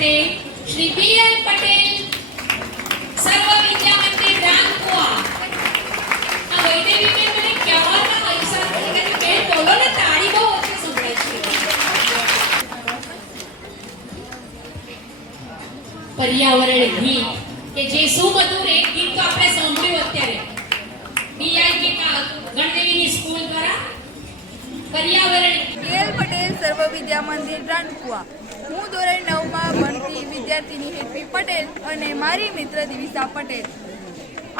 માટે શ્રી BL પટેલ સર્વ વિદ્યા મંદિર રામકુવા આ વૈદેવી બેન મને કહેવામાં પૈસા કે બેન બોલો ને તાળી બહુ ઓછી સંભળાય છે। પર્યાવરણ ગીત કે જે સુમધુર એક ગીત તો આપણે સાંભળ્યું અત્યારે BI ગીત ગણદેવીની સ્કૂલ દ્વારા પર્યાવરણ BL પટેલ સર્વ વિદ્યા મંદિર રાણકુવા। હું ધોરણ 9 માં ભણતી વિદ્યાર્થીની હેતવી પટેલ અને મારી મિત્ર દિવિશા પટેલ।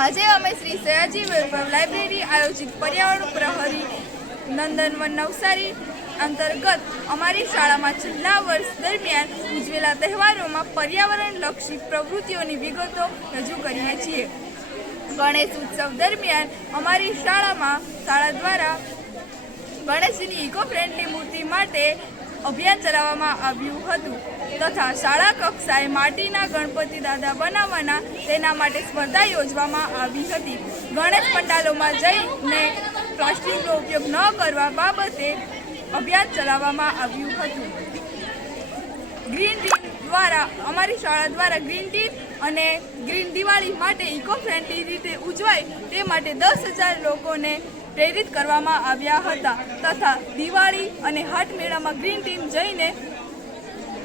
આજે અમે શ્રી સયાજી વૈભવ લાઇબ્રેરી આયોજિત પર્યાવરણ પ્રહરી નંદનવન નવસારી અંતર્ગત અમારી શાળામાં છેલ્લા વર્ષ દરમિયાન ઉજવેલા તહેવારોમાં પર્યાવરણલક્ષી પ્રવૃત્તિઓની વિગતો રજૂ કરીએ છીએ। ગણેશ ઉત્સવ દરમિયાન અમારી શાળા દ્વારા ગણેશજીની ઇકો ફ્રેન્ડલી મૂર્તિ માટે અભિયાન ચલાવવામાં આવ્યું હતું તથા શાળા કક્ષાએ માટીના ગણપતિ દાદા બનાવવાના તેના માટે સ્પર્ધા યોજવામાં આવી હતી। ગણેશ પંડાલોમાં જઈને પ્લાસ્ટિકનો ઉપયોગ ન કરવા બાબતે અભિયાન ચલાવવામાં આવ્યું હતું। ગ્રીન ટીમ દ્વારા અમારી શાળા દ્વારા ગ્રીન ટીમ અને ગ્રીન દિવાળી માટે ઇકો ફ્રેન્ડલી રીતે ઉજવાય તે માટે 10,000 લોકોને પ્રેરિત કરવામાં આવ્યા હતા તથા દિવાળી અને હાટ મેળામાં ગ્રીન ટીમ જઈને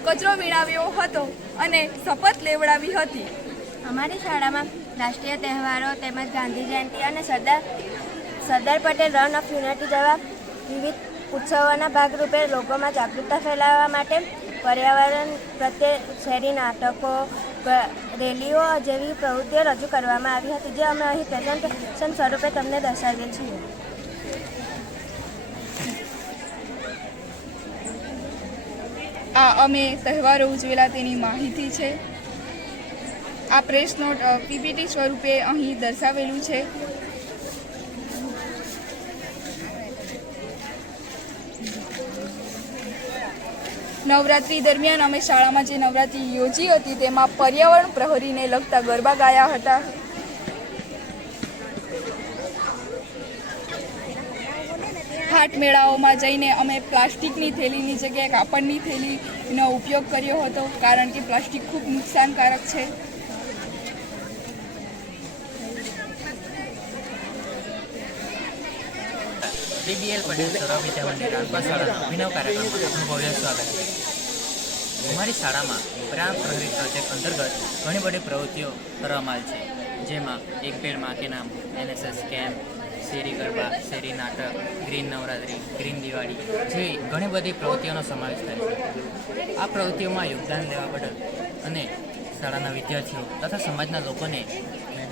કચરો વીણાવ્યો હતો અને શપથ લેવડાવી હતી। અમારી શાળામાં રાષ્ટ્રીય તહેવારો તેમજ ગાંધી જયંતિ અને Sardar Patel run of unity જેવા વિવિધ ઉત્સવોના ભાગરૂપે લોકોમાં જાગૃતતા ફેલાવવા માટે પર્યાવરણ પ્રત્યે શહેરી નાટકો રેલીઓ જેવી પ્રવૃત્તિઓ રજૂ કરવામાં આવી હતી જે અમે અહીં પ્રેઝન્ટેશન સ્વરૂપે તમને દર્શાવીએ છીએ। આ અમે તહેવારો ઉજવેલા તેની માહિતી છે। આ પ્રેસ નોટ PPT સ્વરૂપે અહીં દર્શાવેલું છે। નવરાત્રી દરમિયાન અમે શાળામાં જે નવરાત્રી યોજી હતી તેમાં પર્યાવરણ પ્રહરીને લગતા ગરબા ગાયા હતા। હાટ મેળાઓમાં જઈને અમે પ્લાસ્ટિકની થેલીની જગ્યાએ કાપડની થેલીનો ઉપયોગ કર્યો હતો કારણ કે પ્લાસ્ટિક ખૂબ નુકસાનકારક છે। BL પટેલ સર્વ વિદ્યા મંદિર રાણકુવા શાળાના અભિનવ કાર્યક્રમમાં આપનું ભવ્ય સ્વાગત છે। અમારી શાળામાં પર્યાવરણ પ્રહરી પ્રોજેક્ટ અંતર્ગત ઘણી બધી પ્રવૃત્તિઓ કરવામાં આવી છે જેમાં એક પેડ માં કે નામ NSS કેમ્પ શેરી ગરબા શેરી નાટક ગ્રીન નવરાત્રી ગ્રીન દિવાળી જેવી ઘણી બધી પ્રવૃત્તિઓનો સમાવેશ થાય છે। આ પ્રવૃત્તિઓમાં યોગદાન લેવા બદલ અને શાળાના વિદ્યાર્થીઓ તથા સમાજના લોકોને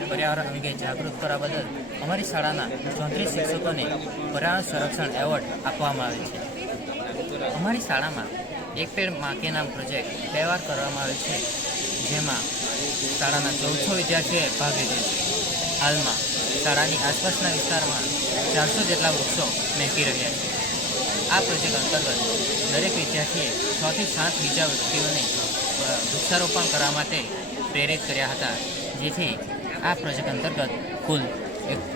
પર્યાવરણ અંગે જાગૃત કરવા બદલ અમારી શાળાના 34 શિક્ષકોને પર્યાવરણ સંરક્ષણ એવોર્ડ આપવામાં આવે છે। અમારી શાળામાં એક પેડ માં કે નામ પ્રોજેક્ટ 2 વાર કરવામાં આવે છે જેમાં શાળાના 1400 વિદ્યાર્થીઓએ ભાગ લીધો છે। હાલમાં શાળાની આસપાસના વિસ્તારમાં 400 જેટલા વૃક્ષો મહેકી રહ્યા છે। આ પ્રોજેક્ટ અંતર્ગત દરેક વિદ્યાર્થીએ 6 થી 7 બીજા વ્યક્તિઓને વૃક્ષારોપણ કરવા માટે પ્રેરિત કર્યા હતા જેથી આ પ્રોજેક્ટ અંતર્ગત કુલ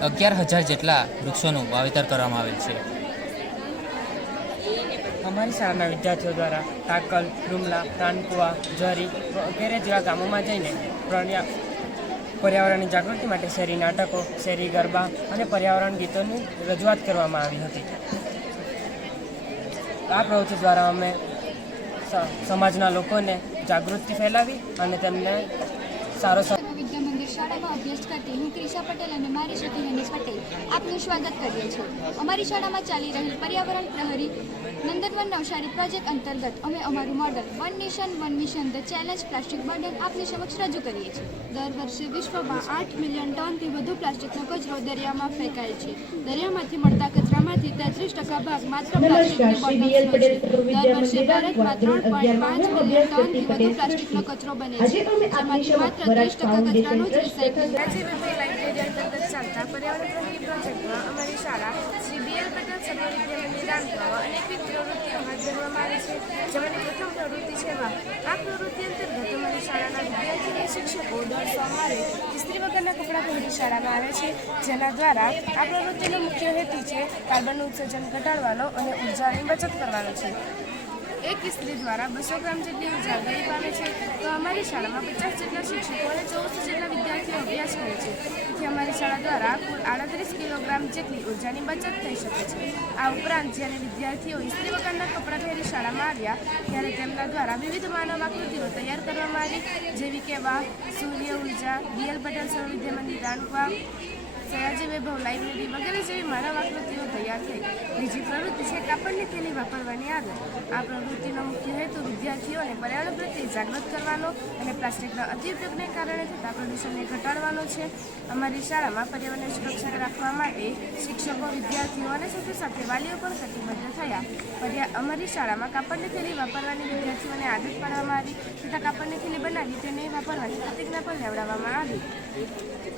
11,000 જેટલા વૃક્ષોનું વાવેતર કરવામાં આવેલ છે। અમારી શાળાના વિદ્યાર્થીઓ દ્વારા ટાકલ ડુમલા રાણકુવા ઝરી વગેરે જેવા ગામોમાં જઈને પર્યાવરણની જાગૃતિ માટે શેરી નાટકો શેરી ગરબા અને પર્યાવરણ ગીતોની રજૂઆત કરવામાં આવી હતી। આ પ્રવૃત્તિ દ્વારા અમે સમાજના લોકોને જાગૃતિ ફેલાવી અને તેમને સારો શાળામાં અભ્યાસ કરતી હું ક્રિશા પટેલ અને મારી સખી હનીશ પટેલ આપનું સ્વાગત કરીએ છીએ। અમારી શાળામાં ચાલી રહેલ પર્યાવરણ પ્રહરી નંદનવન નવસારી પ્રોજેક્ટ અંતર્ગત અમે અમારું model one nation one mission the challenge plastic burden આપની સમક્ષ રજૂ કરીએ છીએ। દર વર્ષે વિશ્વમાં 8 મિલિયન ટનથી વધુ પ્લાસ્ટિકનો કચરો દરિયામાં ફેંકાય છે। દરિયામાંથી મળતા કચરામાંથી 33% ભાગ માત્ર પ્લાસ્ટિકની બોટલ્સનો છે। દર વર્ષે ભારતમાં 3.5 મિલિયન ટનથી વધુ પ્લાસ્ટિકનો કચરો બને છે જેમાંથી માત્ર 30% કચરાનો જ સયાજી વૈભવ લાઇબ્રેરી અંતર્ગત ચાલતા પર્યાવરણ પ્રહરી પ્રોજેક્ટમાં અમારી શાળા શ્રી BL પટેલ સર્વ વિદ્યા મંદિર રાણકુવા અનેકવિધ પ્રવૃત્તિઓ હાથ ધરવામાં આવે છે જેમાંની પ્રથમ પ્રવૃત્તિ છે આ પ્રવૃત્તિ અંતર્ગત અમારી શાળાના વિદ્યાર્થી અને શિક્ષકો દર સોમવારે ઇસ્ત્રી વગરના કપડાં પહેરી શાળામાં આવે છે જેના દ્વારા આ પ્રવૃત્તિનો મુખ્ય હેતુ છે કાર્બનનું ઉત્સર્જન ઘટાડવાનો અને ઉર્જાની બચત કરવાનો છે। એક ઇસ્ત્રી દ્વારા 200 ગ્રામ જેટલી ઉર્જા વ્યય પામે છે તો અમારી શાળામાં 50 જેટલા શિક્ષકો અને 1400 જેટલા વિદ્યાર્થીઓ અભ્યાસ કરે છે. તેથી અમારી શાળા દ્વારા કુલ 38 કિલોગ્રામ જેટલી ઉર્જાની બચત થઈ શકે છે. આ ઉપરાંત જ્યારે વિદ્યાર્થીઓ ઇસ્ત્રી વગરના કપડાં પહેરી શાળામાં આવ્યા ત્યારે તેમના દ્વારા વિવિધ માનવ આકૃતિઓ તૈયાર કરવામાં આવી, જેવી કે વાહ, સૂર્ય ઉર્જા, બીએલ પટેલ સર્વ વિદ્યા મંદિર રાણકુવા, સયાજી વૈભવ લાઇબ્રેરી વગેરે જેવી માનવ આકૃતિઓ તૈયાર થઈ. બીજી પ્રવૃત્તિ છે કાપડની થેલી વાપરવાની આદત. આ પ્રવૃત્તિનો મુખ્ય હેતુ વિદ્યાર્થીઓને પર્યાવરણ પ્રત્યે જાગૃત કરવાનો અને પ્લાસ્ટિકના અતિઉપયોગને કારણે થતા પ્રદૂષણને ઘટાડવાનો છે. અમારી શાળામાં પર્યાવરણને સુરક્ષિત રાખવા માટે શિક્ષકો, વિદ્યાર્થીઓ અને સાથે સાથે વાલીઓ પણ કટિબદ્ધ થયા. અમારી શાળામાં કાપડની થેલી વાપરવાની વિદ્યાર્થીઓને આદત પાડવામાં આવી તથા કાપડની થેલી બનાવી તેને વાપરવાની પ્રતિજ્ઞા પણ લેવડાવવામાં આવી.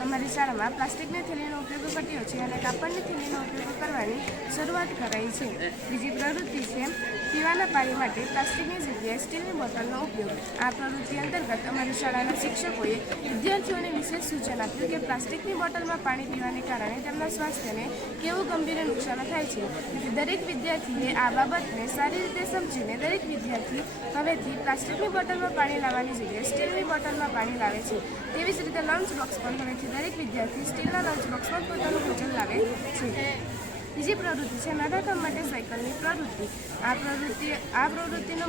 અમારી શાળામાં પ્લાસ્ટિકની થેલીનો ઉપયોગ ઘટ્યો છે અને કાપડની થેલીનો ઉપયોગ કરવાની શરૂઆત કરાઈ છે. બીજી પ્રવૃત્તિ છે પીવાના પાણી માટે પ્લાસ્ટિકની જગ્યાએ સ્ટીલની બોટલનો ઉપયોગ. આ પ્રવૃત્તિ અંતર્ગત અમારી શાળાના શિક્ષકોએ વિદ્યાર્થીઓને વિશેષ સૂચન આપ્યું કે પ્લાસ્ટિકની બોટલમાં પાણી પીવાને કારણે તેમના સ્વાસ્થ્યને કેવું ગંભીર નુકસાન થાય છે. તેથી દરેક વિદ્યાર્થીએ આ બાબતને સારી રીતે સમજીને દરેક વિદ્યાર્થી હવેથી પ્લાસ્ટિકની બોટલમાં પાણી લાવવાની જગ્યાએ સ્ટીલની બોટલમાં પાણી લાવે છે. તેવી જ રીતે લંચ બોક્સ પણ હવેથી દરેક વિદ્યાર્થી સ્ટીલના લંચ બોક્સમાં પોતાનું ભોજન લાવે છે. બીજી પ્રવૃત્તિ છે નડાકામ માટે સાયકલની પ્રવૃત્તિ. આ પ્રવૃત્તિનો